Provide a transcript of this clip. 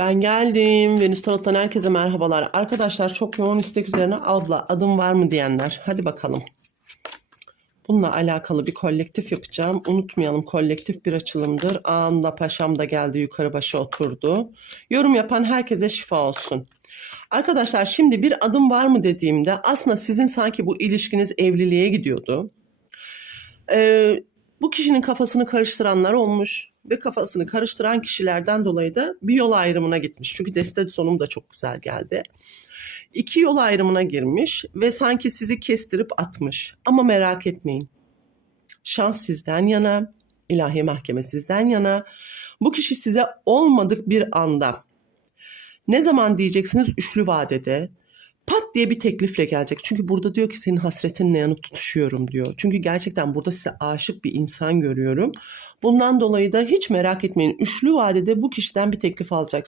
Ben geldim. Venüs Tarot'tan herkese merhabalar. Arkadaşlar çok yoğun istek üzerine abla adım var mı diyenler. Hadi bakalım. Bununla alakalı bir kolektif yapacağım. Unutmayalım kolektif bir açılımdır. Anında paşam da geldi yukarı başa oturdu. Yorum yapan herkese şifa olsun. Arkadaşlar şimdi bir adım var mı dediğimde aslında sizin sanki bu ilişkiniz evliliğe gidiyordu. Ee, bu kişinin kafasını karıştıranlar olmuş ve kafasını karıştıran kişilerden dolayı da bir yol ayrımına gitmiş. Çünkü deste sonum da çok güzel geldi. İki yol ayrımına girmiş ve sanki sizi kestirip atmış. Ama merak etmeyin. Şans sizden yana, ilahi mahkeme sizden yana. Bu kişi size olmadık bir anda ne zaman diyeceksiniz üçlü vadede pat diye bir teklifle gelecek. Çünkü burada diyor ki senin hasretinle yanıp tutuşuyorum diyor. Çünkü gerçekten burada size aşık bir insan görüyorum. Bundan dolayı da hiç merak etmeyin. Üçlü vadede bu kişiden bir teklif alacaksınız.